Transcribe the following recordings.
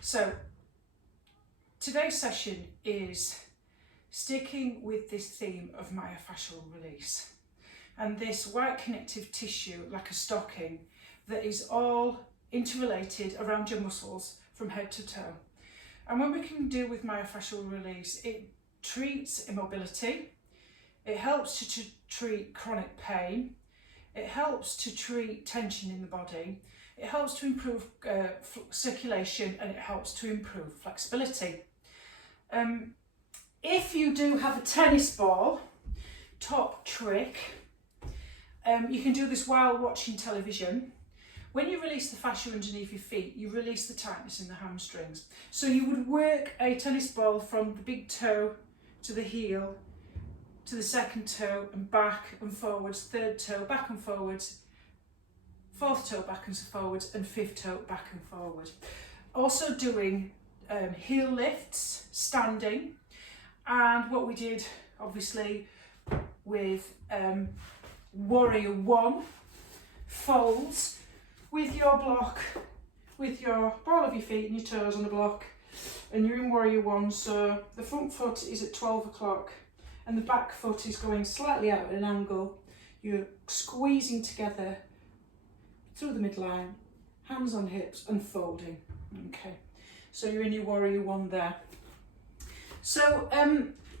So today's session is sticking with this theme of myofascial release and this white connective tissue like a stocking that is all interrelated around your muscles from head to toe. And when we can deal with myofascial release, it treats immobility, it helps to treat chronic pain, it helps to treat tension in the body, it helps to improve circulation, and it helps to improve flexibility. If you do have a tennis ball, top trick, you can do this while watching television. When you release the fascia underneath your feet, you release the tightness in the hamstrings. So you would work a tennis ball from the big toe to the heel, to the second toe and back and forwards, third toe back and forwards, fourth toe back and forwards, and fifth toe back and forward. Also doing heel lifts, standing, and what we did obviously with Warrior One, folds with your block, with your ball of your feet and your toes on the block, and you're in Warrior One, so the front foot is at 12 o'clock and the back foot is going slightly out at an angle. You're squeezing together through the midline, hands on hips and folding. Okay, so you're in your Warrior One there. So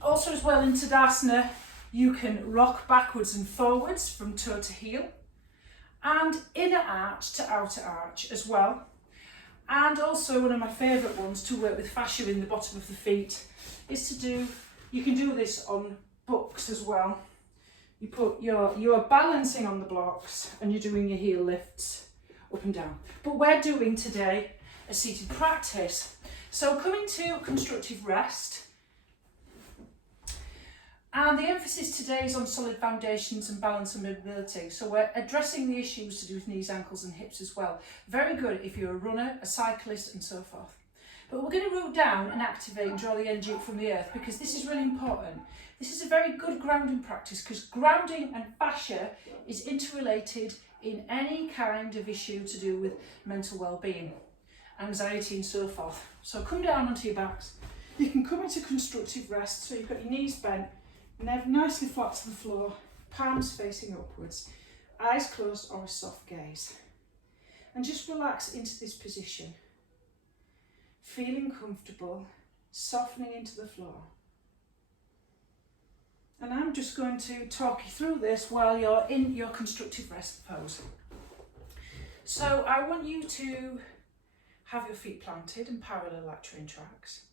also as well in Tadasana, you can rock backwards and forwards from toe to heel, and inner arch to outer arch as well. And also one of my favourite ones to work with fascia in the bottom of the feet is to do, you can do this on books as well. You are balancing on the blocks and you're doing your heel lifts up and down. But we're doing today a seated practice. So coming to constructive rest. And the emphasis today is on solid foundations and balance and mobility. So we're addressing the issues to do with knees, ankles and hips as well. Very good if you're a runner, a cyclist and so forth. But we're going to root down and activate and draw the energy up from the earth, because this is really important. This is a very good grounding practice, because grounding and fascia is interrelated in any kind of issue to do with mental well-being, anxiety and so forth. So come down onto your backs. You can come into constructive rest, so you've got your knees bent, neck nicely flat to the floor, palms facing upwards, eyes closed or a soft gaze. And just relax into this position, feeling comfortable, softening into the floor. And I'm just going to talk you through this while you're in your constructive rest pose. So I want you to have your feet planted and parallel like train tracks.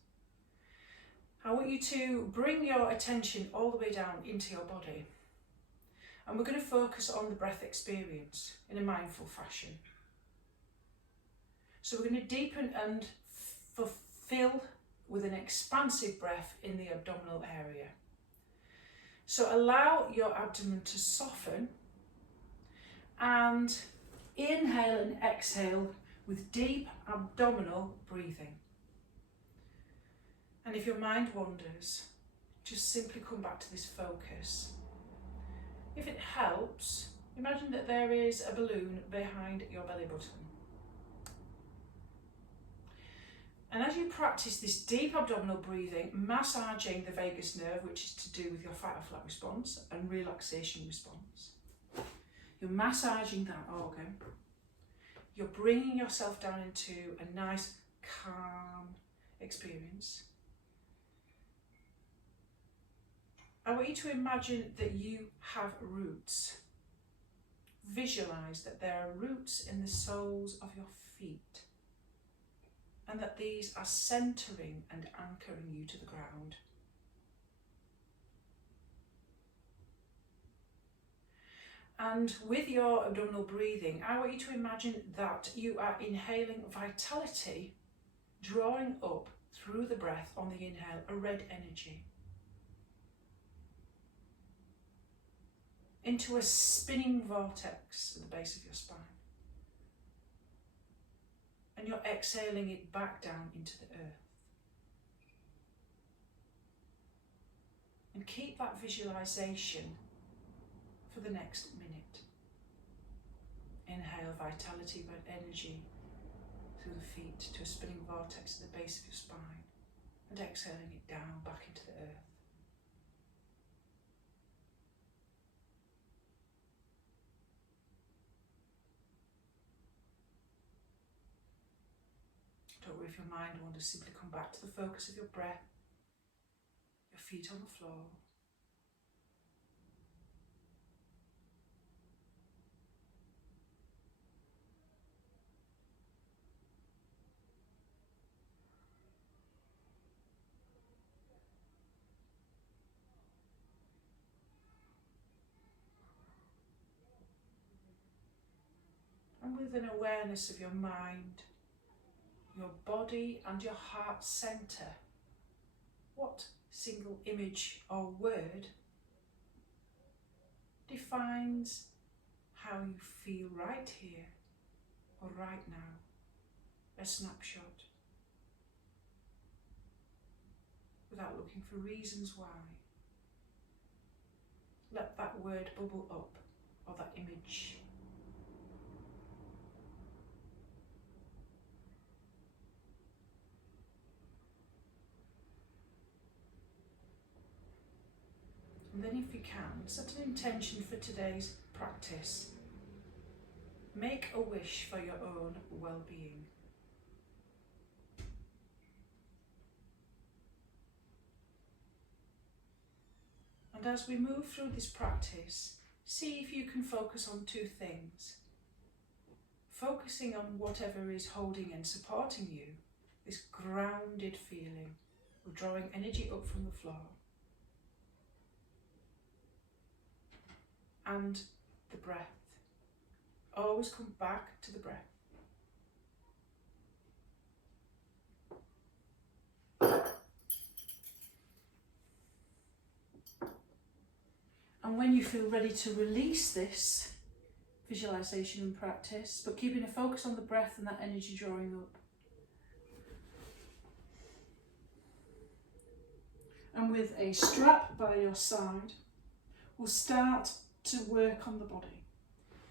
I want you to bring your attention all the way down into your body. And we're going to focus on the breath experience in a mindful fashion. So we're going to deepen and fulfill with an expansive breath in the abdominal area. So allow your abdomen to soften and inhale and exhale with deep abdominal breathing. And if your mind wanders, just simply come back to this focus. If it helps, imagine that there is a balloon behind your belly button. And as you practice this deep abdominal breathing, massaging the vagus nerve, which is to do with your fight or flight response and relaxation response, you're massaging that organ. You're bringing yourself down into a nice, calm experience. I want you to imagine that you have roots. Visualize that there are roots in the soles of your feet, and that these are centering and anchoring you to the ground. And with your abdominal breathing, I want you to imagine that you are inhaling vitality, drawing up through the breath on the inhale, a red energy, into a spinning vortex at the base of your spine. And you're exhaling it back down into the earth. And keep that visualization for the next minute. Inhale vitality, red energy through the feet to a spinning vortex at the base of your spine, and exhaling it down back into the earth. Don't worry if your mind wanders, simply come back to the focus of your breath, your feet on the floor. And with an awareness of your mind, your body and your heart centre, what single image or word defines how you feel right here or right now? A snapshot, without looking for reasons why. Let that word bubble up, or that image. And then if you can, set an intention for today's practice. Make a wish for your own well-being. And as we move through this practice, see if you can focus on two things. Focusing on whatever is holding and supporting you, this grounded feeling of drawing energy up from the floor. And the breath. Always come back to the breath. And when you feel ready to release this visualization and practice, but keeping a focus on the breath and that energy drawing up. And with a strap by your side, we'll start to work on the body.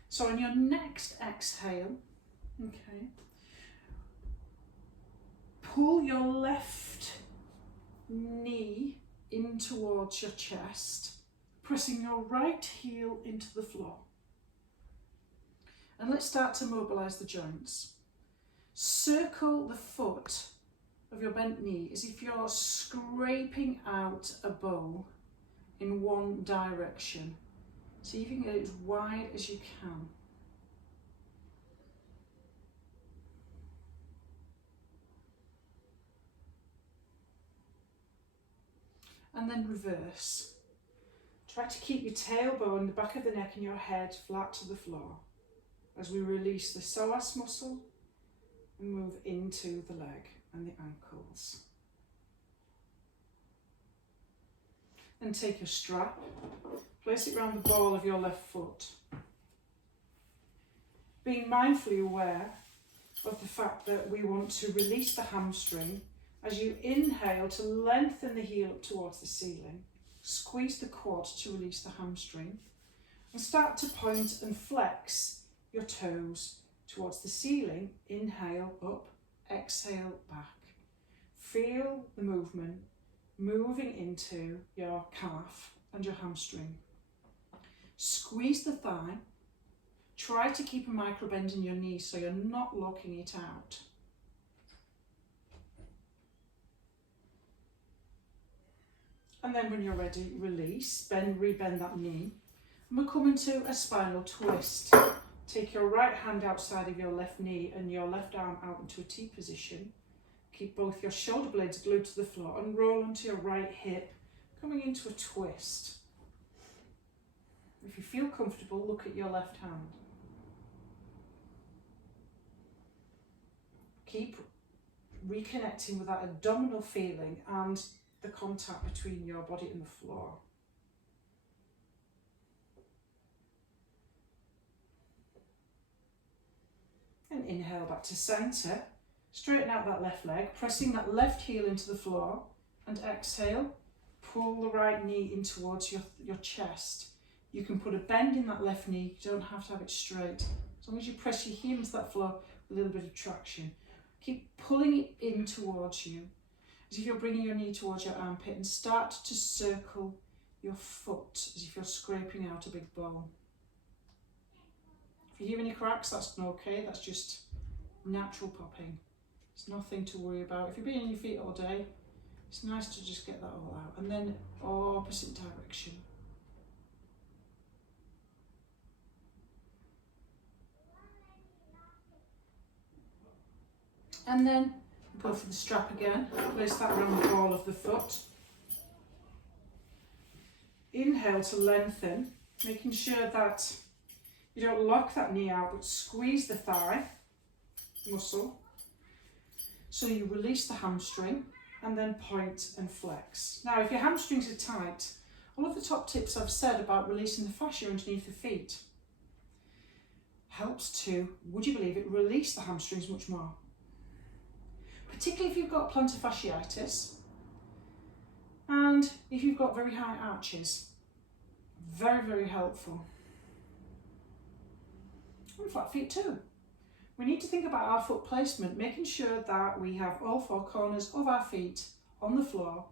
So on your next exhale, okay, pull your left knee in towards your chest, pressing your right heel into the floor. And let's start to mobilise the joints. Circle the foot of your bent knee as if you're scraping out a bow in one direction. See if you can get it as wide as you can. And then reverse. Try to keep your tailbone, the back of the neck and your head flat to the floor as we release the psoas muscle and move into the leg and the ankles. Then take your strap, place it around the ball of your left foot. Being mindfully aware of the fact that we want to release the hamstring as you inhale to lengthen the heel up towards the ceiling. Squeeze the quad to release the hamstring and start to point and flex your toes towards the ceiling. Inhale up, exhale back. Feel the movement moving into your calf and your hamstring. Squeeze the thigh. Try to keep a micro bend in your knee so you're not locking it out. And then when you're ready, release, rebend that knee. And we'll come into a spinal twist. Take your right hand outside of your left knee and your left arm out into a T position. Keep both your shoulder blades glued to the floor and roll onto your right hip, coming into a twist. If you feel comfortable, look at your left hand. Keep reconnecting with that abdominal feeling and the contact between your body and the floor. And inhale back to centre. Straighten out that left leg, pressing that left heel into the floor. And exhale, pull the right knee in towards your chest. You can put a bend in that left knee, you don't have to have it straight. As long as you press your heel into that floor with a little bit of traction. Keep pulling it in towards you, as if you're bringing your knee towards your armpit, and start to circle your foot as if you're scraping out a big ball. If you hear any cracks, that's okay, that's just natural popping. It's nothing to worry about. If you've been on your feet all day, it's nice to just get that all out. And then opposite direction. And then go for the strap again. Place that around the ball of the foot. Inhale to lengthen, making sure that you don't lock that knee out, but squeeze the thigh muscle. So you release the hamstring and then point and flex. Now, if your hamstrings are tight, all of the top tips I've said about releasing the fascia underneath the feet helps to, would you believe it, release the hamstrings much more. Particularly if you've got plantar fasciitis and if you've got very high arches. Very, very helpful. And flat feet too. We need to think about our foot placement, making sure that we have all four corners of our feet on the floor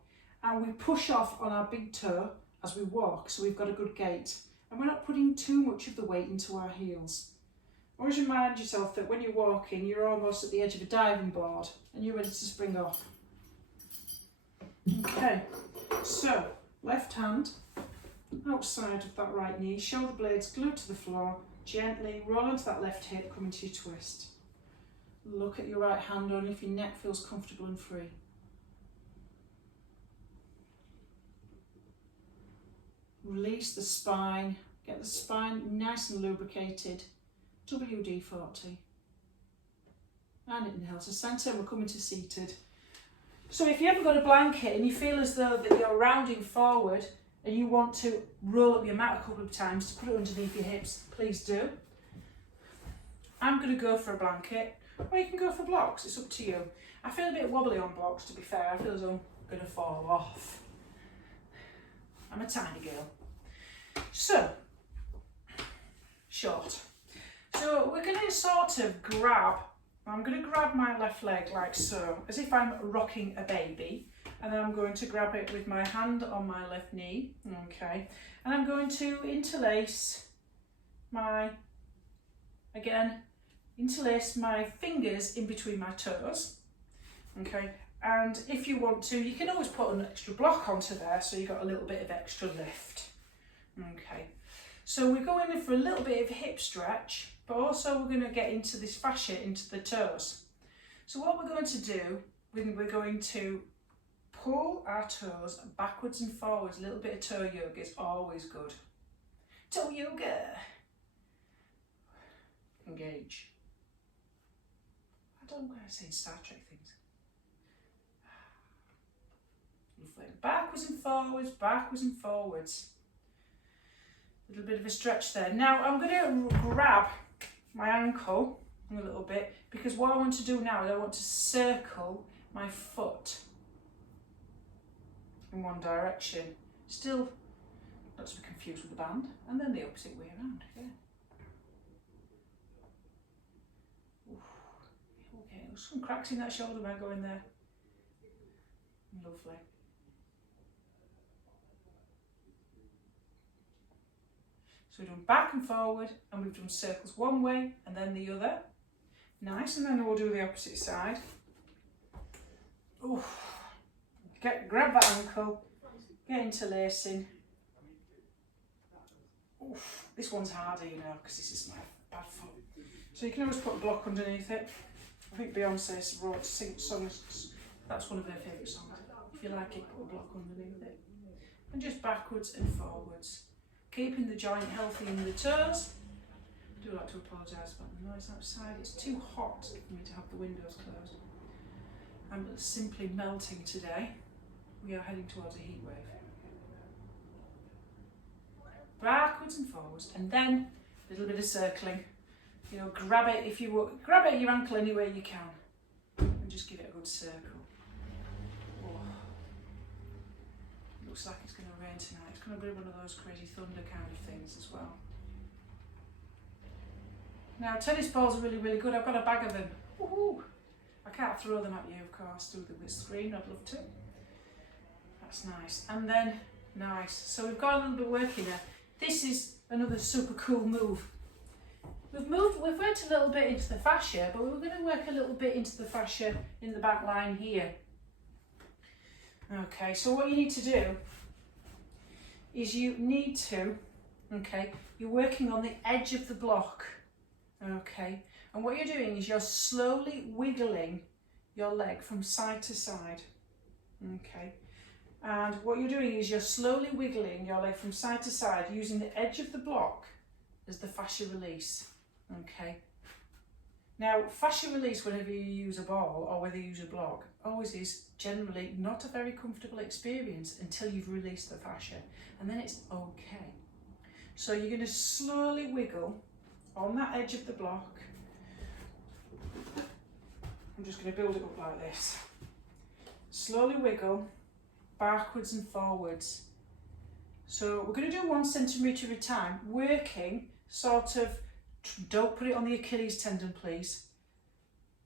and we push off on our big toe as we walk, so we've got a good gait. And we're not putting too much of the weight into our heels. Always remind yourself that when you're walking, you're almost at the edge of a diving board and you're ready to spring off. Okay, so left hand outside of that right knee, shoulder blades glued to the floor, gently roll into that left hip, come into your twist. Look at your right hand on if your neck feels comfortable and free. Release the spine, get the spine nice and lubricated. WD-40. And inhale to centre, and we're coming to seated. So if you haven't got a blanket and you feel as though that you're rounding forward and you want to roll up your mat a couple of times to put it underneath your hips, please do. I'm going to go for a blanket, or you can go for blocks, it's up to you. I feel a bit wobbly on blocks, to be fair. I feel as though I'm going to fall off. I'm a tiny girl. So, short. So we're going to sort of grab, I'm going to grab my left leg like so, as if I'm rocking a baby. And then I'm going to grab it with my hand on my left knee, okay. And I'm going to interlace my fingers in between my toes, okay. And if you want to, you can always put an extra block onto there so you've got a little bit of extra lift, okay. So we're going in for a little bit of hip stretch, but also we're going to get into this fascia, into the toes. So what we're going to do, we're going to pull our toes backwards and forwards. A little bit of toe yoga is always good. Toe yoga. Engage. I don't know why I say Star Trek things. Backwards and forwards, backwards and forwards. A little bit of a stretch there. Now I'm going to grab my ankle a little bit, because what I want to do now is I want to circle my foot in one direction. Still not to be confused with the band, and then the opposite way around. Yeah. Oof. Okay, there's some cracks in that shoulder man going there. Lovely. So we've done back and forward, and we've done circles one way and then the other. Nice, and then we'll do the opposite side. Oof. Grab that ankle, get interlacing. Oof. This one's harder, you know, because this is my bad foot. So you can always put a block underneath it. I think Beyonce wrote songs, that's one of her favourite songs. If you like it, put a block underneath it. And just backwards and forwards. Keeping the joint healthy in the toes. I do like to apologise about the noise outside. It's too hot for me to have the windows closed. I'm simply melting today. We are heading towards a heat wave. Backwards and forwards, and then a little bit of circling. You know, grab it if you want. Grab it at your ankle any way you can, and just give it a good circle. Oh. Looks like it's going to rain tonight. It's going to be one of those crazy thunder kind of things as well. Now, tennis balls are really, really good. I've got a bag of them. Woohoo! I can't throw them at you, of course, through the screen. I'd love to. That's nice. And then, nice. So we've got a little bit of work in there. This is another super cool move. We've worked a little bit into the fascia, but we're going to work a little bit into the fascia in the back line here. Okay, so what you need to do is you need to, okay, you're working on the edge of the block, okay, and what you're doing is you're slowly wiggling your leg from side to side, okay, and what you're doing is you're slowly wiggling your leg from side to side using the edge of the block as the fascia release, okay. Now, fascia release whenever you use a ball or whether you use a block always is generally not a very comfortable experience until you've released the fascia, and then it's okay. So you're going to slowly wiggle on that edge of the block. I'm just going to build it up like this. Slowly wiggle backwards and forwards. So we're going to do 1 centimetre at a time, working sort of. Don't put it on the Achilles tendon, please.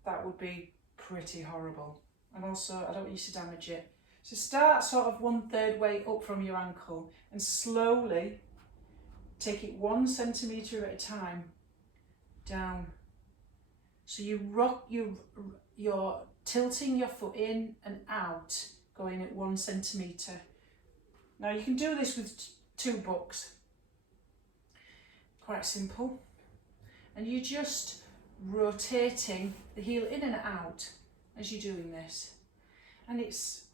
That would be pretty horrible. And also, I don't want you to damage it. So start sort of 1/3 way up from your ankle and slowly take it 1 centimetre at a time down. So you're tilting your foot in and out, going at 1 centimetre. Now you can do this with 2 books. Quite simple. And you're just rotating the heel in and out as you're doing this. And it's,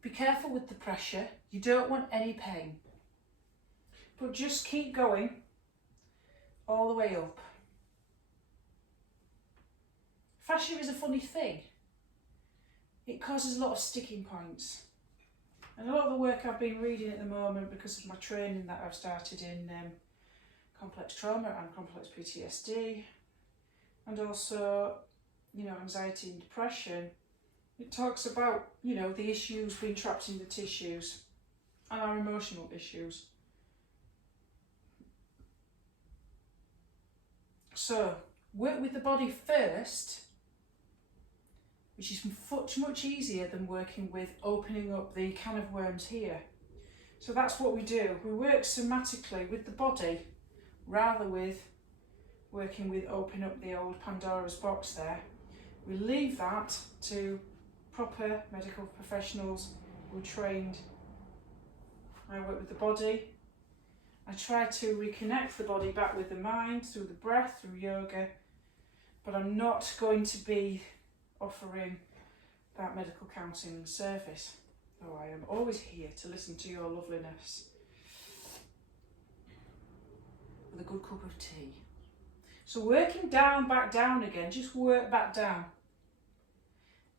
be careful with the pressure. You don't want any pain. But just keep going all the way up. Fascia is a funny thing. It causes a lot of sticking points. And a lot of the work I've been reading at the moment because of my training that I've started in complex trauma and complex PTSD, and also, anxiety and depression. It talks about, the issues being trapped in the tissues and our emotional issues. So, work with the body first, which is much easier than working with opening up the can of worms here. So that's what we do. We work somatically with the body, rather with working with opening up the old Pandora's box there. We leave that to proper medical professionals who are trained. I work with the body. I try to reconnect the body back with the mind through the breath, through yoga, but I'm not going to be offering that medical counselling service, though I am always here to listen to your loveliness. With a good cup of tea. So working down, back down again, just work back down.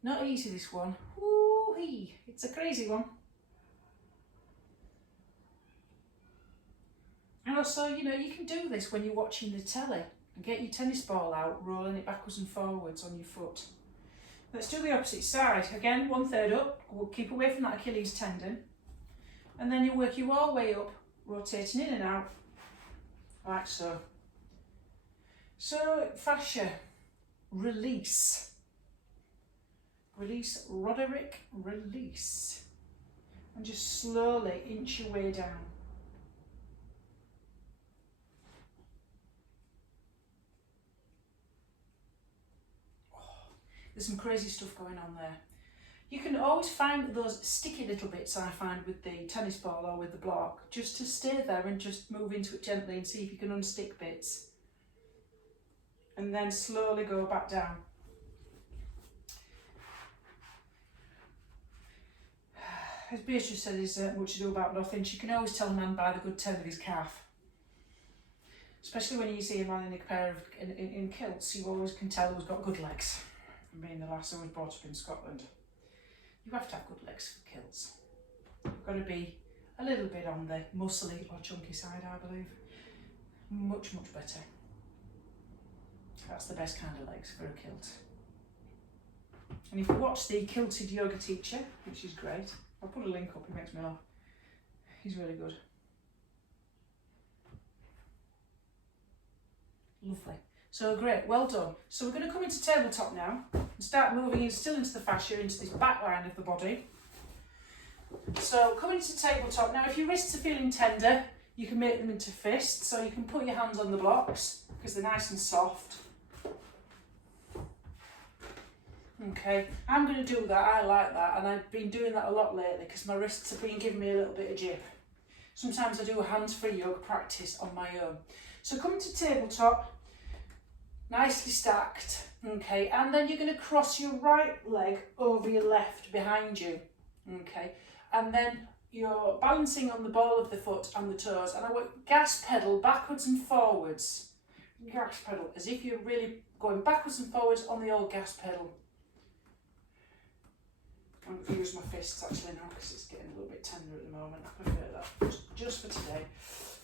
Not easy, this one. Woo-hee. It's a crazy one. And also, you can do this when you're watching the telly and get your tennis ball out, rolling it backwards and forwards on your foot. Let's do the opposite side. Again, 1/3 up. We'll keep away from that Achilles tendon. And then you work your all way up, rotating in and out. Like so. So, fascia, release. Release, Roderick, release. And just slowly inch your way down. There's some crazy stuff going on there. You can always find those sticky little bits I find with the tennis ball or with the block, just to stay there and just move into it gently and see if you can unstick bits. And then slowly go back down. As Beatrice said, there's much ado about nothing. She can always tell a man by the good turn of his calf. Especially when you see a man in a pair of in kilts, you always can tell who's got good legs. Being the lass who was brought up in Scotland. You have to have good legs for kilts. You've got to be a little bit on the muscly or chunky side, I believe. Much better. That's the best kind of legs for a kilt. And if you watch the Kilted Yoga Teacher, which is great, I'll put a link up, he makes me laugh. He's really good. Lovely. So great, well done. So we're going to come into tabletop now. and start moving in still into the fascia, into this back line of the body. So coming to tabletop. Now if your wrists are feeling tender, you can make them into fists, so you can put your hands on the blocks because they're nice and soft. Okay, I'm going to do that, I like that, and I've been doing that a lot lately because my wrists have been giving me a little bit of jip. Sometimes I do a hands-free yoga practice on my own. So coming to tabletop, nicely stacked, okay, and then you're going to cross your right leg over your left behind you, okay, and then you're balancing on the ball of the foot and the toes, and I work gas pedal backwards and forwards, gas pedal, as if you're really going backwards and forwards on the old gas pedal. I'm going to use my fists actually now because it's getting a little bit tender at the moment. I prefer that just for today.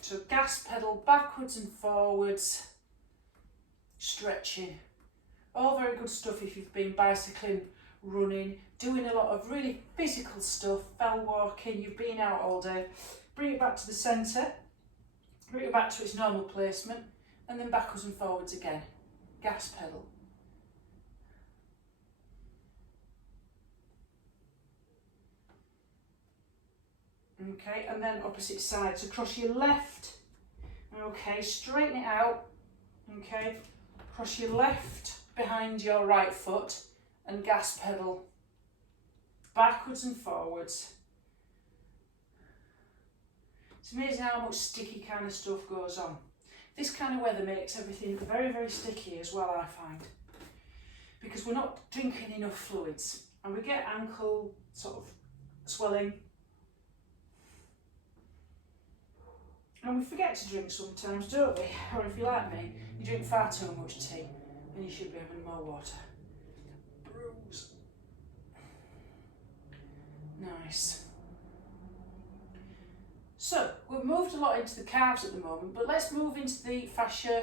So gas pedal backwards and forwards, stretching. All very good stuff if you've been bicycling, running, doing a lot of really physical stuff, bell walking, you've been out all day. Bring it back to the centre, bring it back to its normal placement, and then backwards and forwards again. Gas pedal. Okay, and then opposite side, so cross your left, okay, straighten it out, okay, cross your left behind your right foot and gas pedal, backwards and forwards. It's amazing how much sticky kind of stuff goes on. This kind of weather makes everything very, very sticky as well, I find, because we're not drinking enough fluids and we get ankle sort of swelling. And we forget to drink sometimes, don't we? Or if you're like me, you drink far too much tea and you should be having more water. Bruise. Nice. So, we've moved a lot into the calves at the moment, but let's move into the fascia,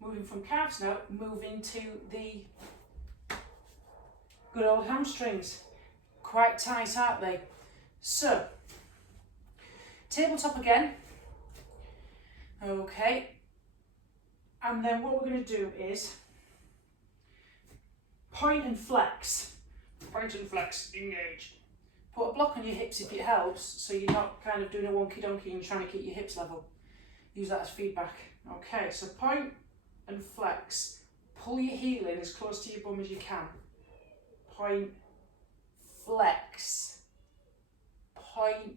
moving from calves now, move into the good old hamstrings. Quite tight, aren't they? So, tabletop again. Okay, and then what we're going to do is point and flex, engage. Put a block on your hips if it helps, so you're not kind of doing a wonky donkey and trying to keep your hips level. Use that as feedback. Okay, so point and flex. Pull your heel in as close to your bum as you can. Point, flex, point,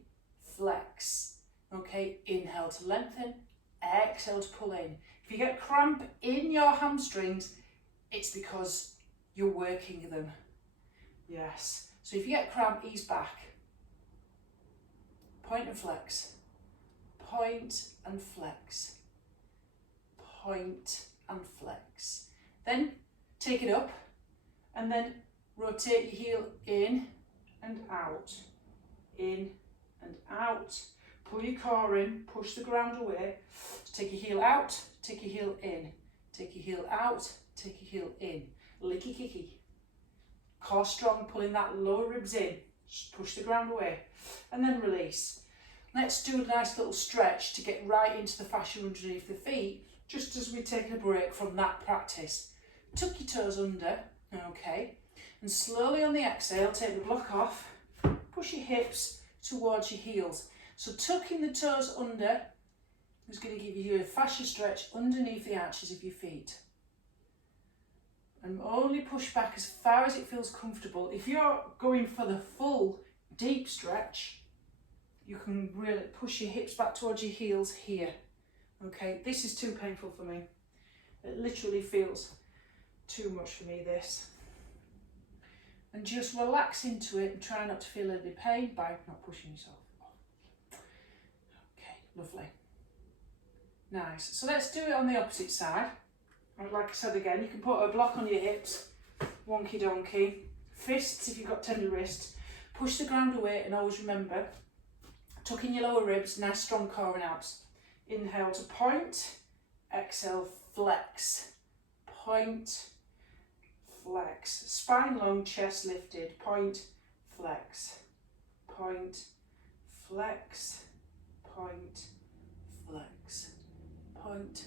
flex. Okay, inhale to lengthen. Exhale to pull in. If you get cramp in your hamstrings, it's because you're working them. Yes. So if you get cramp, ease back. Point and flex. Point and flex. Point and flex. Then take it up and then rotate your heel in and out. In and out. Pull your core in, push the ground away. So take your heel out, take your heel in. Take your heel out, take your heel in. Licky kicky. Core strong, pulling that lower ribs in. Just push the ground away. And then release. Let's do a nice little stretch to get right into the fascia underneath the feet, just as we take a break from that practice. Tuck your toes under, okay. And slowly on the exhale, take the block off. Push your hips towards your heels. So tucking the toes under is going to give you a fascia stretch underneath the arches of your feet. And only push back as far as it feels comfortable. If you're going for the full deep stretch, you can really push your hips back towards your heels here. Okay, this is too painful for me. It literally feels too much for me, this. And just relax into it and try not to feel any pain by not pushing yourself. Lovely. Nice. So let's do it on the opposite side. And like I said again, you can put a block on your hips, wonky donkey, fists if you've got tender wrists, push the ground away and always remember, tuck in your lower ribs, nice strong core and abs. Inhale to point, exhale, flex, point, flex. Spine long, chest lifted, point, flex, point, flex, point, flex, point,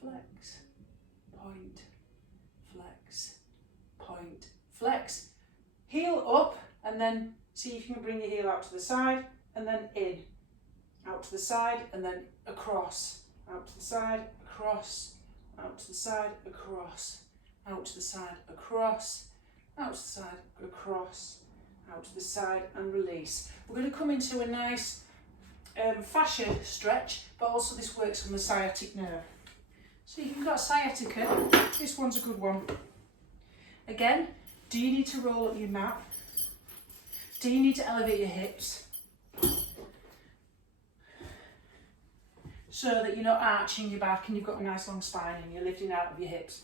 flex, point, flex, point, flex, heel up, and then see if you can bring your heel out to the side, and then in, out to the side, and then across, out to the side, across, out to the side, across, out to the side, across, out to the side, across, out to the side, and release. We're going to come into a nice fascia stretch, but also this works on the sciatic nerve. So if you've got sciatica, this one's a good one. Again, do you need to roll up your mat? Do you need to elevate your hips? So that you're not arching your back and you've got a nice long spine and you're lifting out of your hips.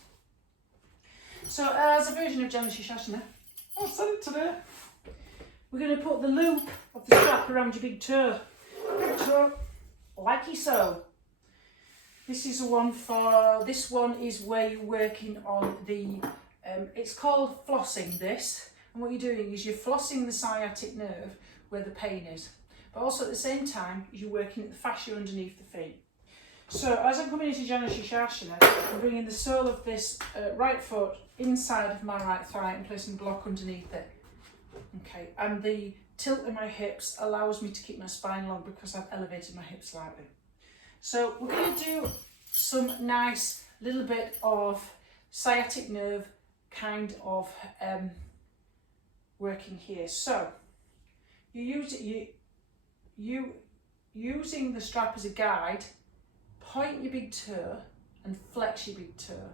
So as a version of Janu Shirshasana, I've said it today, we're going to put the loop of the strap around your big toe. Like so. This is this one is where you're working on the, it's called flossing this. And what you're doing is you're flossing the sciatic nerve where the pain is. But also at the same time, you're working at the fascia underneath the feet. So as I'm coming into Janu Shirshasana, I'm bringing the sole of this right foot inside of my right thigh and placing a block underneath it. Okay, and the tilt in my hips allows me to keep my spine long because I've elevated my hips slightly. So we're going to do some nice little bit of sciatic nerve kind of working here. So you using the strap as a guide, point your big toe and flex your big toe.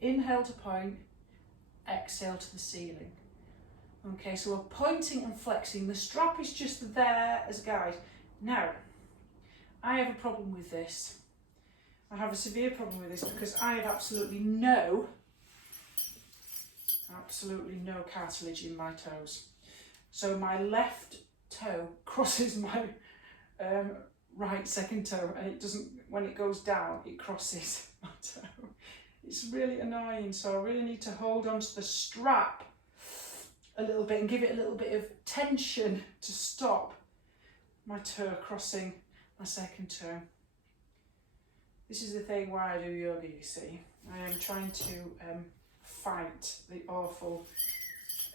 Inhale to point, exhale to the ceiling. Okay, so we're pointing and flexing. The strap is just there as a guide. Now, I have a problem with this. I have a severe problem with this because I have absolutely no cartilage in my toes. So my left toe crosses my right second toe, and it doesn't, when it goes down, it crosses my toe. It's really annoying, so I really need to hold on to the strap a little bit and give it a little bit of tension to stop my toe crossing my second toe. This is the thing why I do yoga, you see. I am trying to fight the awful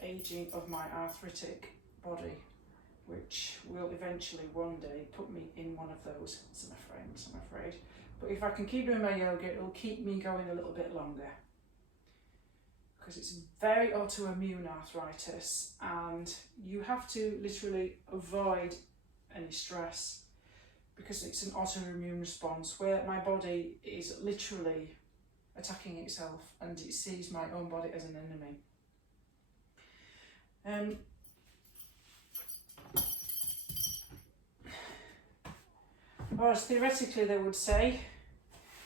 aging of my arthritic body, which will eventually one day put me in one of those, I'm afraid. But if I can keep doing my yoga, it'll keep me going a little bit longer. Because it's very autoimmune arthritis, and you have to literally avoid any stress because it's an autoimmune response where my body is literally attacking itself and it sees my own body as an enemy. Whereas theoretically they would say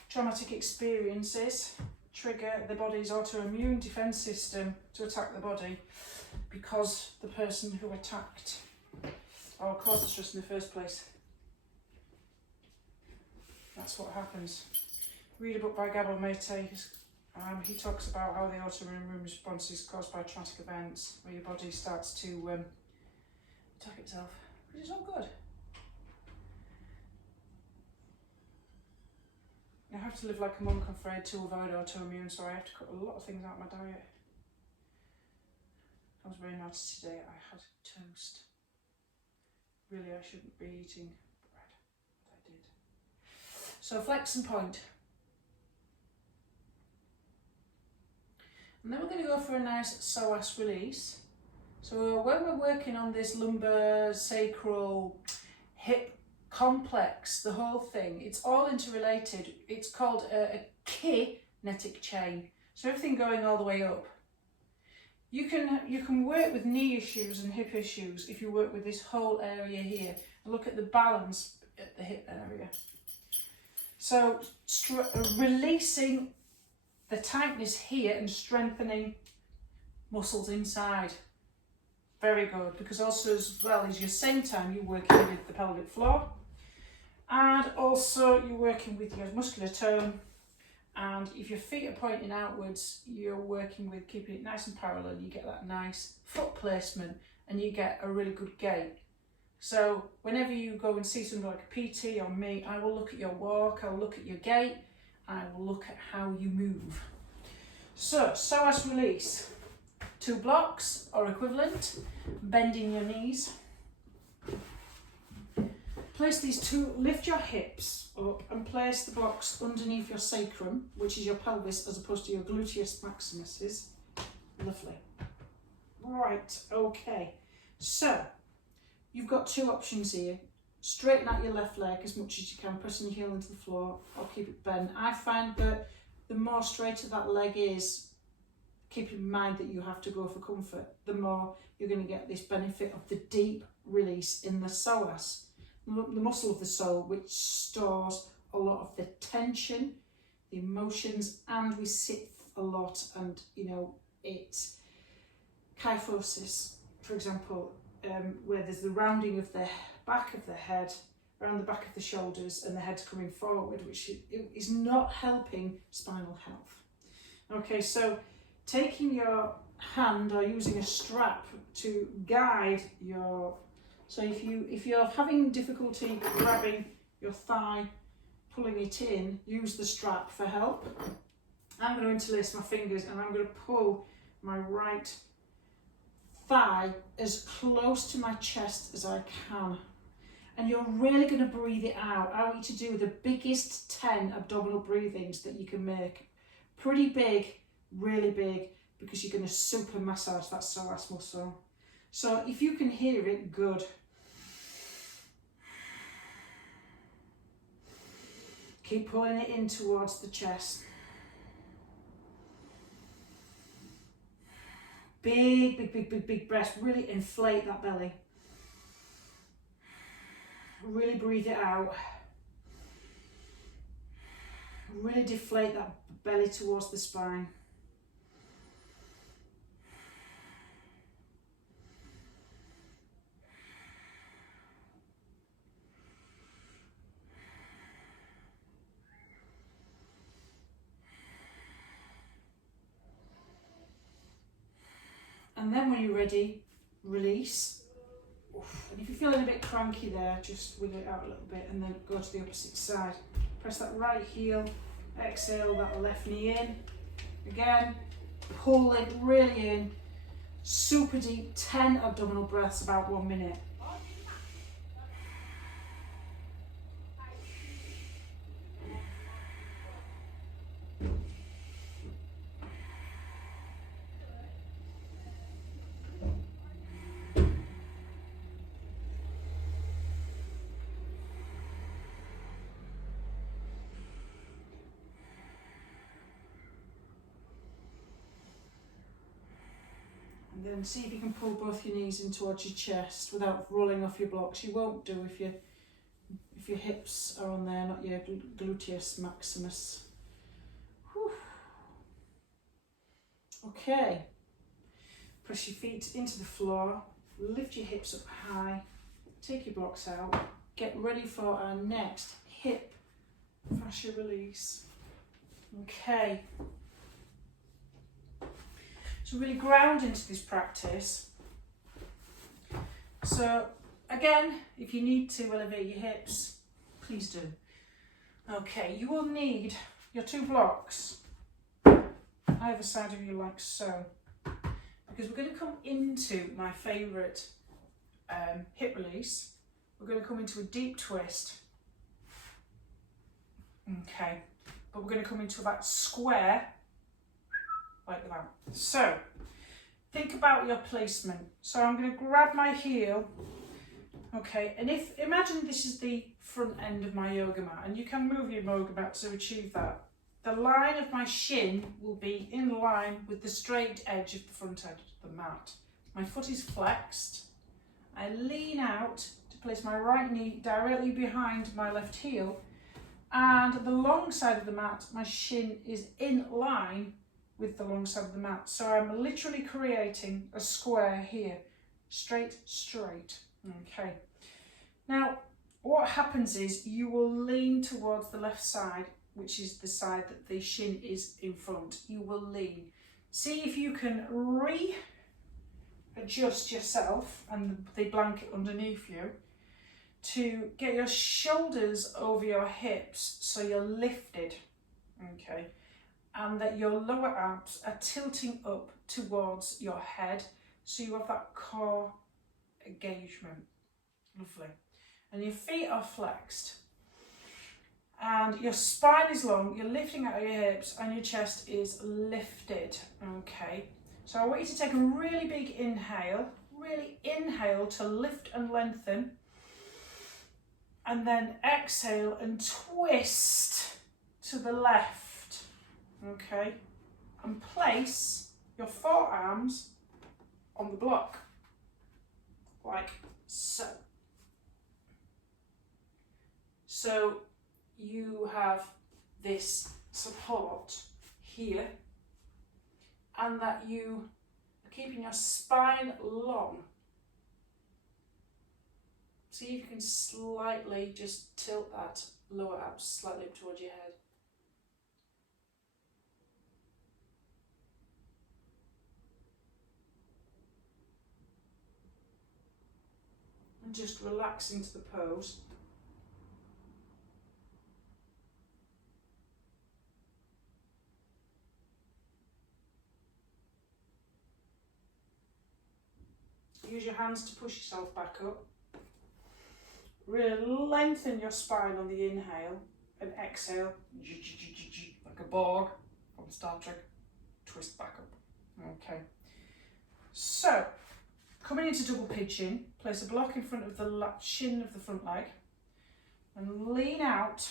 traumatic experiences trigger the body's autoimmune defence system to attack the body because the person who attacked or caused the stress in the first place. That's what happens. Read a book by Gabor Mate. He talks about how the autoimmune response is caused by traumatic events where your body starts to attack itself, which is not good. I have to live like a monk, I'm afraid, to avoid autoimmune, so I have to cut a lot of things out of my diet. I was very naughty today, I had toast. Really, I shouldn't be eating bread, but I did. So flex and point. And then we're going to go for a nice psoas release. So when we're working on this lumbar, sacral, hip complex, the whole thing, it's all interrelated. It's called a kinetic chain. So everything going all the way up. You can work with knee issues and hip issues if you work with this whole area here and look at the balance at the hip area. So releasing the tightness here and strengthening muscles inside. Very good, because also as well as your same time you're working with the pelvic floor and also you're working with your muscular tone, and if your feet are pointing outwards you're working with keeping it nice and parallel. You get that nice foot placement and you get a really good gait. So whenever you go and see somebody like a PT or me, I will look at your walk, I'll look at your gait, I will look at how you move. So psoas release. 2 blocks or equivalent, bending your knees. Place these two, lift your hips up and place the blocks underneath your sacrum, which is your pelvis, as opposed to your gluteus maximus. Lovely. Right, okay. So, you've got 2 options here. Straighten out your left leg as much as you can, pressing your heel into the floor, or keep it bent. I find that the more straighter that leg is, keep in mind that you have to go for comfort, the more you're going to get this benefit of the deep release in the psoas, the muscle of the soul, which stores a lot of the tension, the emotions, and we sit a lot, and you know, it's kyphosis, for example, where there's the rounding of the back of the head, around the back of the shoulders, and the head's coming forward, which is not helping spinal health. Okay, so taking your hand or using a strap to guide your, so if you're having difficulty grabbing your thigh, pulling it in, use the strap for help. I'm going to interlace my fingers and I'm going to pull my right thigh as close to my chest as I can. And you're really going to breathe it out. I want you to do the biggest 10 abdominal breathings that you can make. Pretty big, really big, because you're going to super massage that psoas muscle. So if you can hear it, good. Keep pulling it in towards the chest. Big, big, big, big, big breath. Really inflate that belly. Really breathe it out. Really deflate that belly towards the spine. And then when you're ready, release. And if you're feeling a bit cranky there, just wiggle it out a little bit and then go to the opposite side. Press that right heel, exhale that left knee in. Again, pull it really in, super deep, 10 abdominal breaths, about 1 minute. And then see if you can pull both your knees in towards your chest without rolling off your blocks. You won't do if your hips are on there, not your gluteus maximus. Whew. Okay. Press your feet into the floor, lift your hips up high, take your blocks out, get ready for our next hip fascia release. Okay. So really ground into this practice. So again, if you need to elevate your hips, please do. Okay, you will need your 2 blocks either side of you like so, because we're going to come into my favourite hip release. We're going to come into a deep twist. Okay, but we're going to come into that square like that. So think about your placement. So I'm going to grab my heel, okay, and imagine this is the front end of my yoga mat, and you can move your yoga mat to achieve that. The line of my shin will be in line with the straight edge of the front edge of the mat. My foot is flexed. I lean out to place my right knee directly behind my left heel, and the long side of the mat, my shin is in line with the long side of the mat. So I'm literally creating a square here, straight. Okay. Now, what happens is you will lean towards the left side, which is the side that the shin is in front. You will lean. See if you can readjust yourself and the blanket underneath you to get your shoulders over your hips so you're lifted. Okay. and that your lower abs are tilting up towards your head, so you have that core engagement. Lovely. And your feet are flexed. And your spine is long, you're lifting out of your hips, and your chest is lifted. Okay. So I want you to take a really big inhale, really inhale to lift and lengthen. And then exhale and twist to the left. Okay. And place your forearms on the block, like so. So you have this support here, and that you are keeping your spine long. See if you can slightly just tilt that lower abs slightly up towards your head. And just relax into the pose. Use your hands to push yourself back up. Really lengthen your spine on the inhale, and exhale, like a Borg from Star Trek, twist back up. Okay. So, coming into double pigeon, place a block in front of the shin of the front leg, and lean out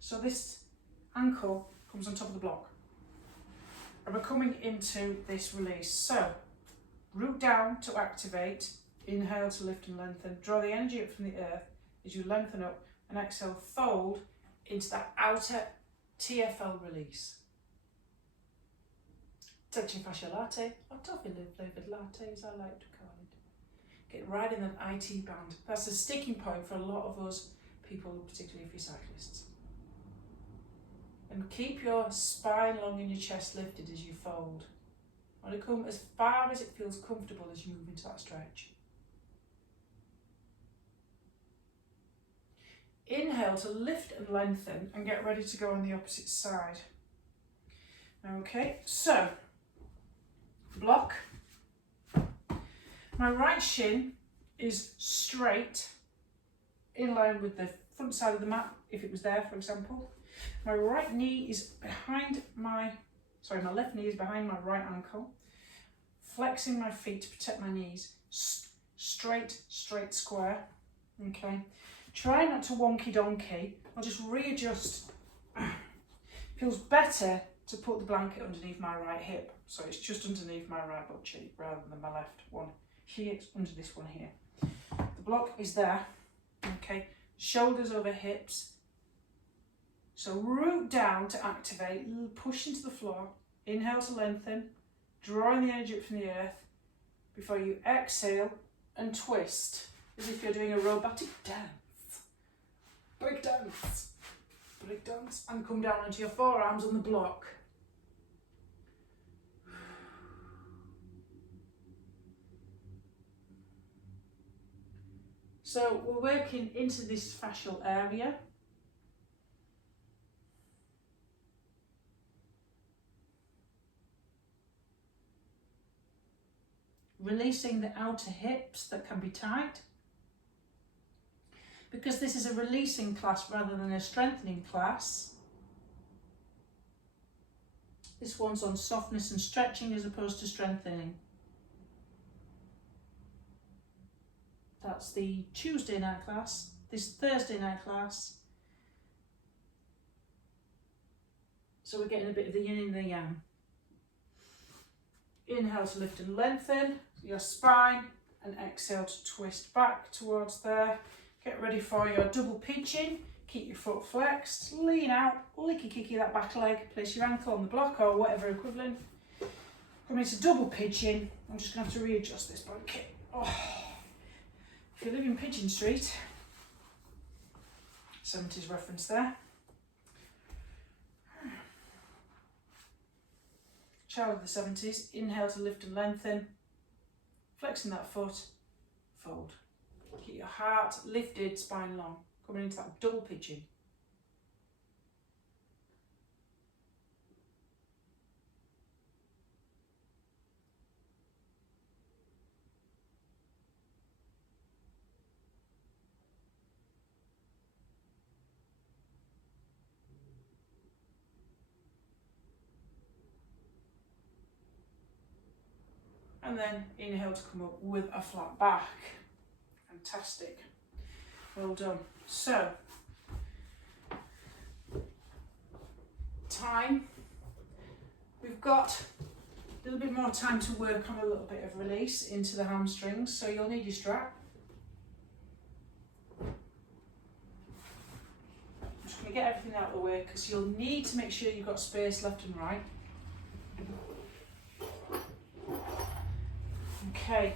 so this ankle comes on top of the block. And we're coming into this release. So, root down to activate, inhale to lift and lengthen, draw the energy up from the earth as you lengthen up, and exhale, fold into that outer TFL release. Touching fascia latte, or toffee flavoured latte as I like to call it. Get right in that IT band. That's a sticking point for a lot of us people, particularly if you're cyclists. And keep your spine long and your chest lifted as you fold. Want to come as far as it feels comfortable as you move into that stretch. Inhale to lift and lengthen, and get ready to go on the opposite side. Okay, so block. My right shin is straight, in line with the front side of the mat, if it was there, for example. My right knee is behind my left knee is behind my right ankle. Flexing my feet to protect my knees. Straight square. Okay. Try not to wonky donkey. I'll just readjust. Feels better to put the blanket underneath my right hip. So it's just underneath my right butt cheek rather than my left one. Here, it's under this one here. The block is there. Okay. Shoulders over hips. So root down to activate, push into the floor, inhale to lengthen, drawing the energy up from the earth before you exhale and twist as if you're doing a robotic dance. Break dance, and come down onto your forearms on the block. So we're working into this fascial area. Releasing the outer hips that can be tight. Because this is a releasing class rather than a strengthening class. This one's on softness and stretching as opposed to strengthening. That's the Tuesday night class. This Thursday night class. So we're getting a bit of the yin and the yang. Inhale to lift and lengthen your spine, and exhale to twist back towards there. Get ready for your double pigeon. Keep your foot flexed, lean out, licky-kicky that back leg, place your ankle on the block or whatever equivalent. Come into double pigeon. I'm just going to have to readjust this blanket. Oh. If you live in Pigeon Street, 70s reference there. Child of the 70s, inhale to lift and lengthen, flexing that foot, fold. Keep your heart lifted, spine long, coming into that double pigeon. and then inhale to come up with a flat back. Fantastic. Well done. So, time. We've got a little bit more time to work on a little bit of release into the hamstrings, so you'll need your strap. I'm just going to get everything out of the way because you'll need to make sure you've got space left and right. Okay.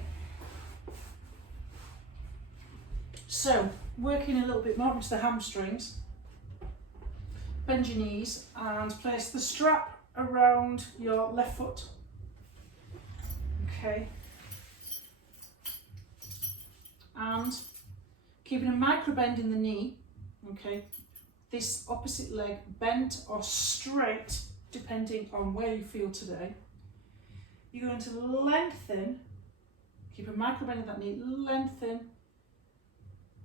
So, working a little bit more into the hamstrings, bend your knees and place the strap around your left foot. Okay. And keeping a micro bend in the knee, okay, this opposite leg bent or straight depending on where you feel today. You're going to lengthen, keep a micro bend in that knee, lengthen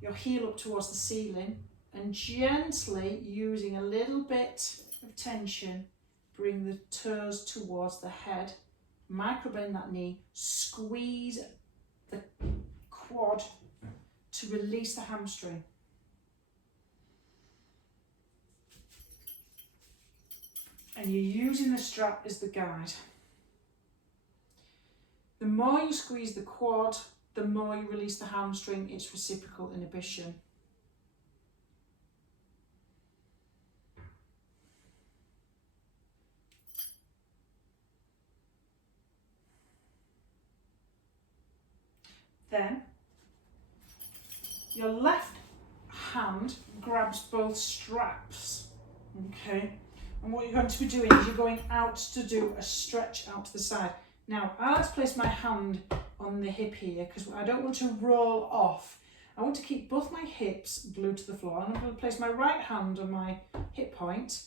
your heel up towards the ceiling and gently, using a little bit of tension, bring the toes towards the head, micro bend that knee, squeeze the quad to release the hamstring. And you're using the strap as the guide. The more you squeeze the quad, the more you release the hamstring. It's reciprocal inhibition. Then your left hand grabs both straps, okay? And what you're going to be doing is you're going out to do a stretch out to the side. Now, I like to place my hand on the hip here because I don't want to roll off. I want to keep both my hips glued to the floor, and I'm going to place my right hand on my hip point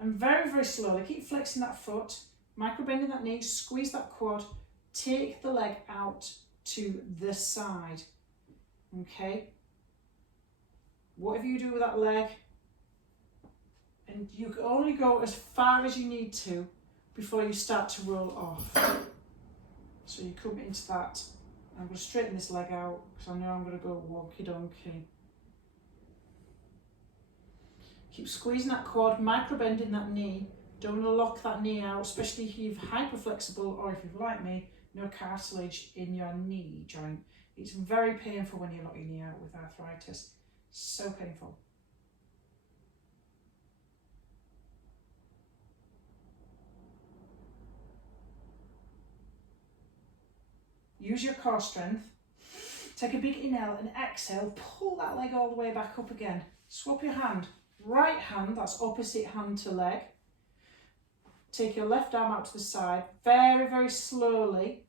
and very, very slowly keep flexing that foot, micro bending that knee, squeeze that quad, take the leg out to the side, okay? Whatever you do with that leg, and you can only go as far as you need to before you start to roll off. So you come into that. I'm going to straighten this leg out because I know I'm going to go wonky donkey. Keep squeezing that quad, micro bending that knee. Don't want to lock that knee out, especially if you're hyperflexible or if you're like me, no cartilage in your knee joint. It's very painful when you lock your knee out with arthritis. So painful. Use your core strength. Take a big inhale and exhale. Pull that leg all the way back up again. Swap your hand. Right hand, that's opposite hand to leg. Take your left arm out to the side. Very, very slowly.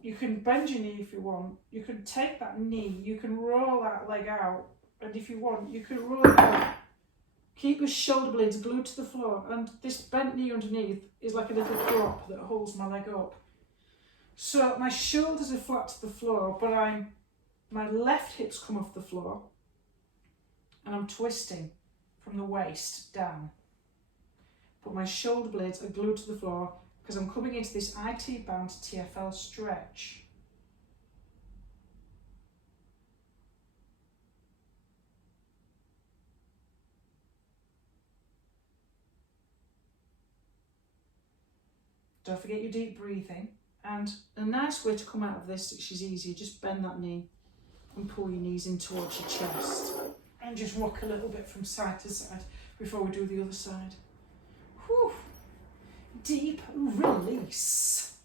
You can bend your knee if you want. You can take that knee. You can roll that leg out. And if you want, you can roll it out. Keep your shoulder blades glued to the floor. And this bent knee underneath is like a little prop that holds my leg up. So my shoulders are flat to the floor, but my left hips come off the floor and I'm twisting from the waist down. But my shoulder blades are glued to the floor because I'm coming into this IT band TFL stretch. Don't forget your deep breathing. And a nice way to come out of this, which is easy, just bend that knee and pull your knees in towards your chest. And just rock a little bit from side to side before we do the other side. Whew. Deep release.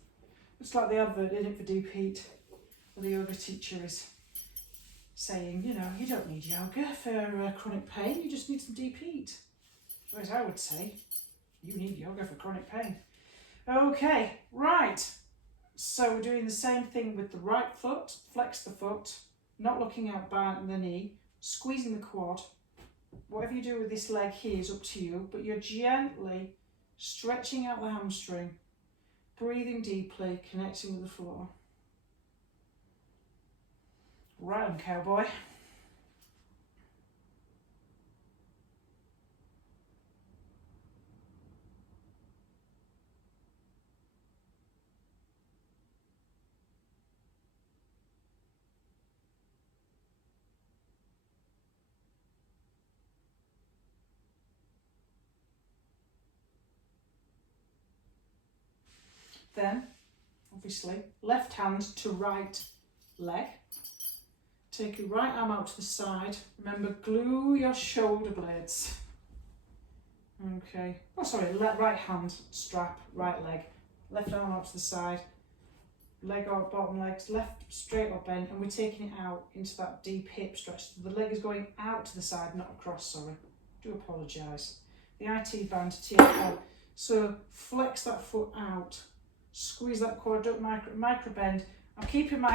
It's like the advert, isn't it, for deep heat? Where the yoga teacher is saying, you know, you don't need yoga for chronic pain, you just need some deep heat. Whereas I would say, you need yoga for chronic pain. Okay, right. So we're doing the same thing with the right foot, flex the foot, not looking out behind the knee, squeezing the quad. Whatever you do with this leg here is up to you, but you're gently stretching out the hamstring, breathing deeply, connecting with the floor. Right on, cowboy. Then, obviously, left hand to right leg. Take your right arm out to the side. Remember, glue your shoulder blades. Okay. Oh, sorry, right hand strap, right leg. Left arm out to the side. Leg or bottom legs, left straight or bent, and we're taking it out into that deep hip stretch. The leg is going out to the side, not across, sorry. Do apologise. The IT band, TFL. So flex that foot out. Squeeze that quad up, micro bend. I'm keeping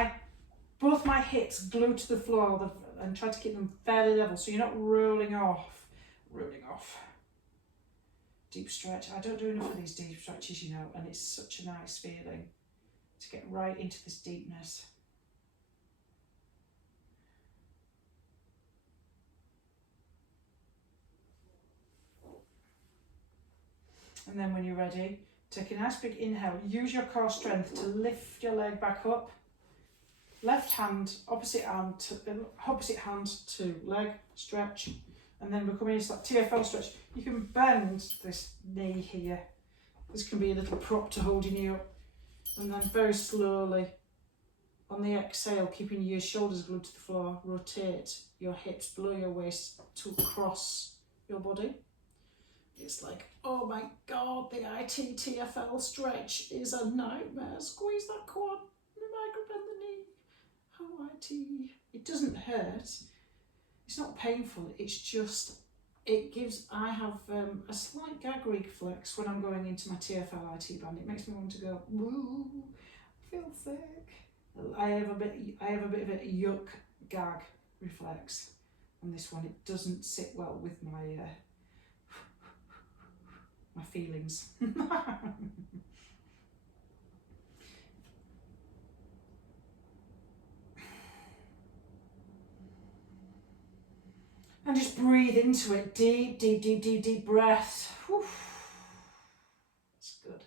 both my hips glued to the floor and try to keep them fairly level so you're not rolling off. Deep stretch. I don't do enough of these deep stretches, you know, and it's such a nice feeling to get right into this deepness. And then when you're ready, take a nice big inhale. Use your core strength to lift your leg back up. Left hand, opposite hand to leg, stretch. And then we're coming into that TFL stretch. You can bend this knee here. This can be a little prop to hold your knee up. And then very slowly, on the exhale, keeping your shoulders glued to the floor, rotate your hips below your waist to cross your body. It's like, oh my God, the IT TFL stretch is a nightmare. Squeeze that quad, micro-bend the knee. Oh, IT. It doesn't hurt. It's not painful. It's just, I have a slight gag reflex when I'm going into my TFL IT band. It makes me want to go, woo, I feel sick. I have a bit of a yuck gag reflex on this one. It doesn't sit well with my my feelings. And just breathe into it. Deep, deep, deep, deep, deep breath. Whew. That's good.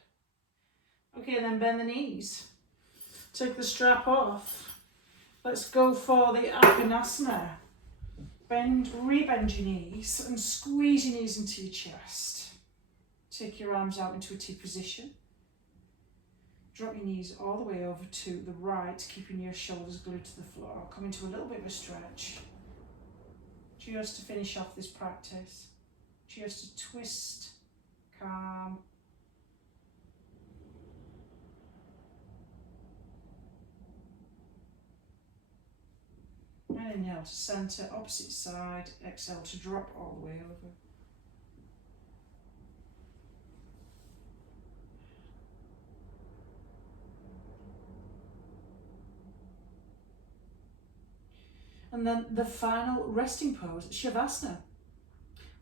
Okay, then bend the knees. Take the strap off. Let's go for the Apanasana. Rebend your knees and squeeze your knees into your chest. Take your arms out into a T position. Drop your knees all the way over to the right, keeping your shoulders glued to the floor. Come into a little bit of a stretch. Just to finish off this practice. Just to twist, calm. And inhale to centre, opposite side. Exhale to drop all the way over. And then the final resting pose, Shavasana.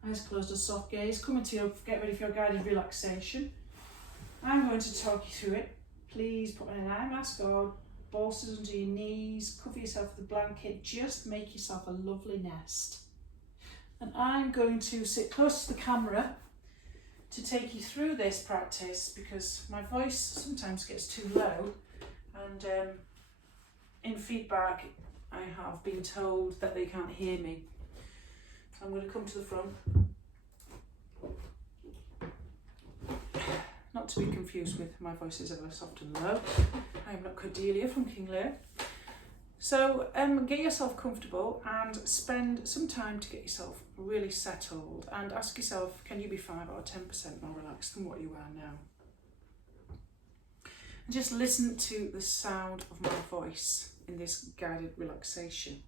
Eyes closed, a soft gaze. Come into get ready for your guided relaxation. I'm going to talk you through it. Please put on an eye mask or bolsters under your knees. Cover yourself with a blanket. Just make yourself a lovely nest. And I'm going to sit close to the camera to take you through this practice because my voice sometimes gets too low, and in feedback I have been told that they can't hear me. I'm going to come to the front, not to be confused with my voice is ever soft and low. I am not Cordelia from King Lear. So get yourself comfortable and spend some time to get yourself really settled and ask yourself, can you be 5 or 10% more relaxed than what you are now? And just listen to the sound of my voice in this guided relaxation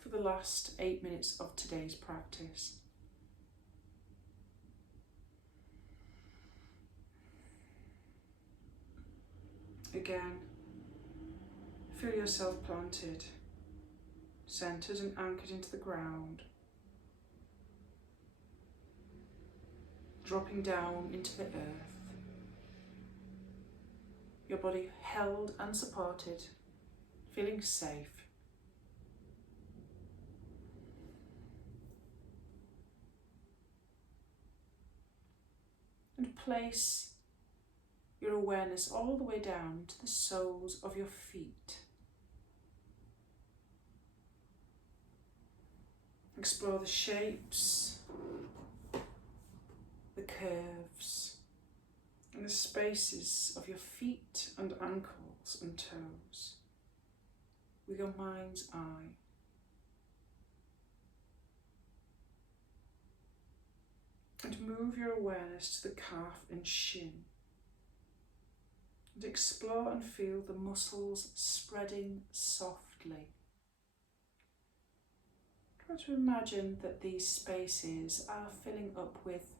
for the last 8 minutes of today's practice. Again, feel yourself planted, centered and anchored into the ground, dropping down into the earth, your body held and supported, feeling safe. And place your awareness all the way down to the soles of your feet. Explore the shapes, the curves, and the spaces of your feet and ankles and toes with your mind's eye. And move your awareness to the calf and shin. And explore and feel the muscles spreading softly. Try to imagine that these spaces are filling up with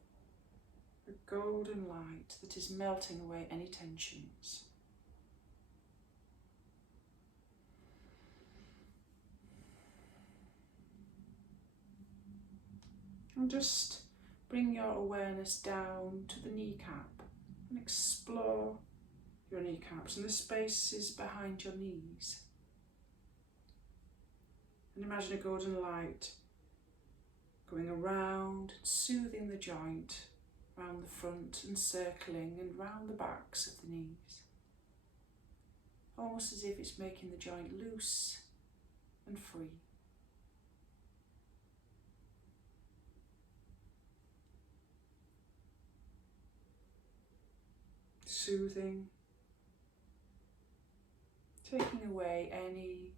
a golden light that is melting away any tensions. And just bring your awareness down to the kneecap and explore your kneecaps and the spaces behind your knees. And imagine a golden light going around, soothing the joint, round the front and circling and round the backs of the knees. Almost as if it's making the joint loose and free. Soothing, taking away any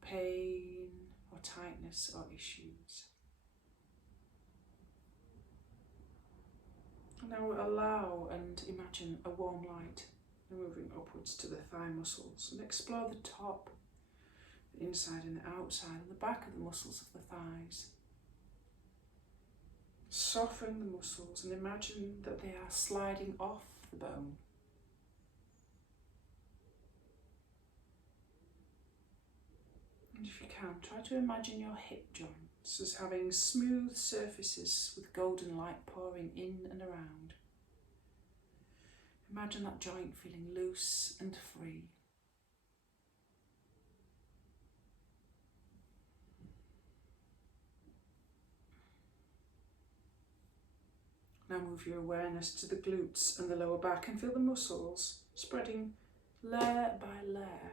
pain or tightness or issues. And now allow and imagine a warm light moving upwards to the thigh muscles, and explore the top, the inside and the outside and the back of the muscles of the thighs. Soften the muscles and imagine that they are sliding off the bone. And if you can, try to imagine your hip joints as having smooth surfaces with golden light pouring in and around. Imagine that joint feeling loose and free. Now move your awareness to the glutes and the lower back and feel the muscles spreading layer by layer.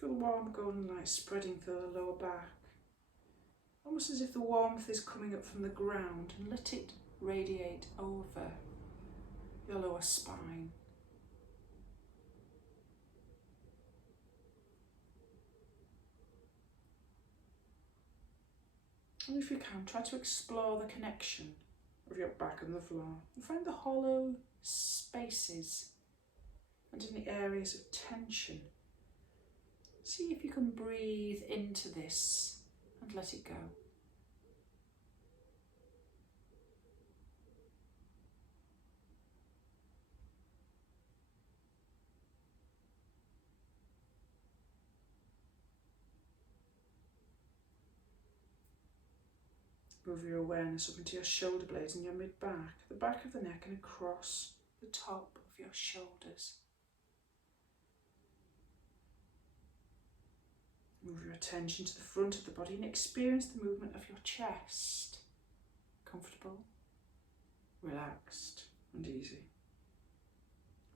Feel the warm golden light spreading through the lower back, almost as if the warmth is coming up from the ground, and let it radiate over your lower spine. And if you can, try to explore the connection of your back and the floor and find the hollow spaces and any areas of tension. See if you can breathe into this and let it go. Move your awareness up into your shoulder blades and your mid-back, the back of the neck and across the top of your shoulders. Move your attention to the front of the body and experience the movement of your chest. Comfortable, relaxed and easy.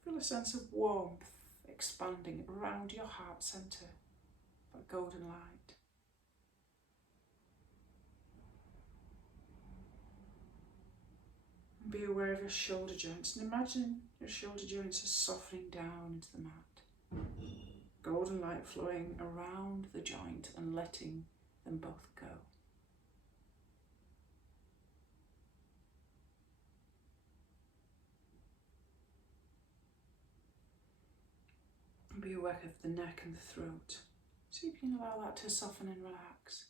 Feel a sense of warmth expanding around your heart centre, that golden light. And be aware of your shoulder joints and imagine your shoulder joints are softening down into the mat. Golden light flowing around the joint and letting them both go. And be aware of the neck and the throat. See if you can allow that to soften and relax.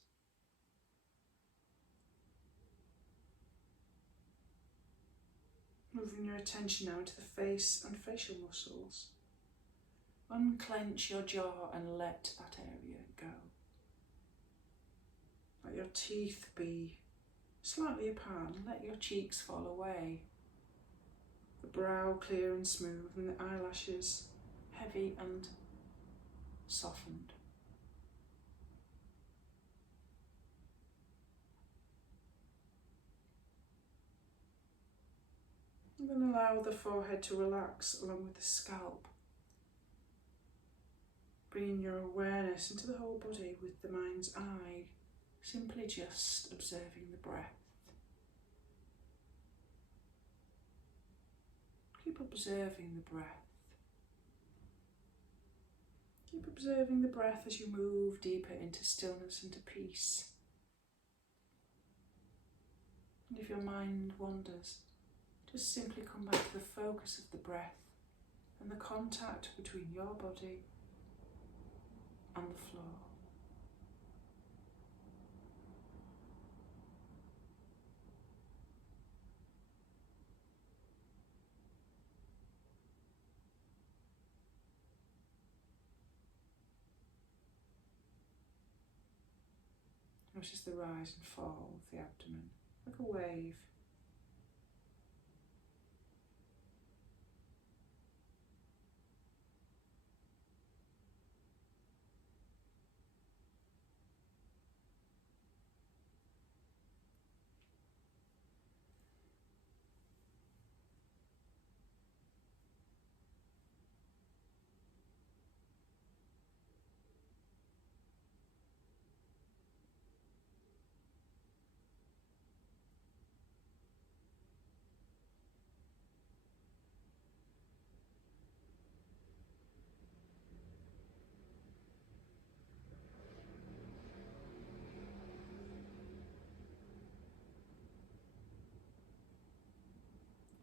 Moving your attention now into the face and facial muscles. Unclench your jaw and let that area go. Let your teeth be slightly apart and let your cheeks fall away. The brow clear and smooth and the eyelashes heavy and softened. And then allow the forehead to relax along with the scalp. Bringing your awareness into the whole body with the mind's eye, simply just observing the breath. Keep observing the breath. Keep observing the breath as you move deeper into stillness and to peace. And if your mind wanders, just simply come back to the focus of the breath and the contact between your body and the floor. Notice the rise and fall of the abdomen, like a wave.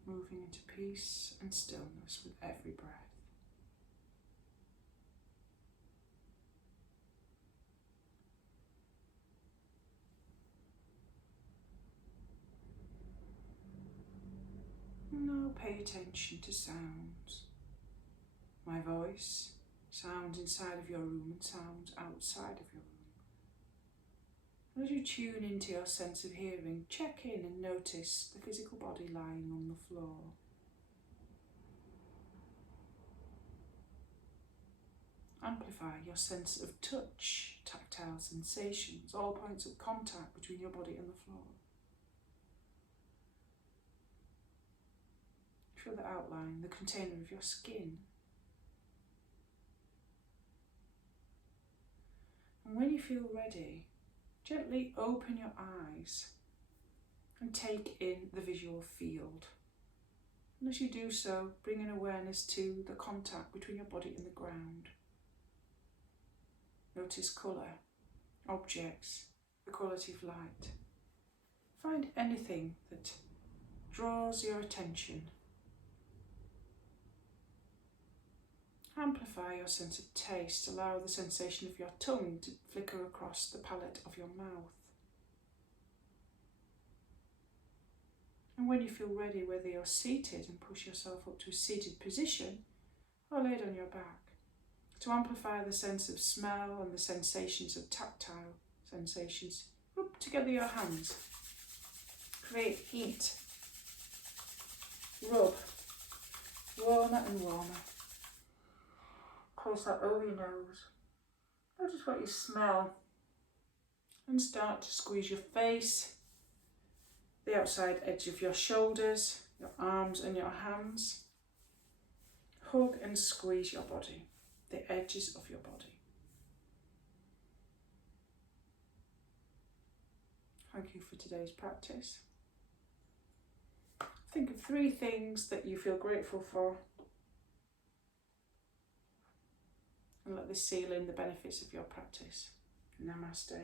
Moving into peace and stillness with every breath. Now pay attention to sounds. My voice, sounds inside of your room and sounds outside of your room. As you tune into your sense of hearing, check in and notice the physical body lying on the floor. Amplify your sense of touch, tactile sensations, all points of contact between your body and the floor. Feel the outline, the container of your skin. And when you feel ready, gently open your eyes and take in the visual field. And as you do so, bring an awareness to the contact between your body and the ground. Notice colour, objects, the quality of light. Find anything that draws your attention. Amplify your sense of taste. Allow the sensation of your tongue to flicker across the palate of your mouth. And when you feel ready, whether you're seated and push yourself up to a seated position or laid on your back, to amplify the sense of smell and the sensations of tactile sensations, rub together your hands. Create heat. Rub. Warmer and warmer. Place that over your nose. Notice what you smell. And start to squeeze your face, the outside edge of your shoulders, your arms and your hands. Hug and squeeze your body, the edges of your body. Thank you for today's practice. Think of 3 things that you feel grateful for. And let this seal in the benefits of your practice. Namaste.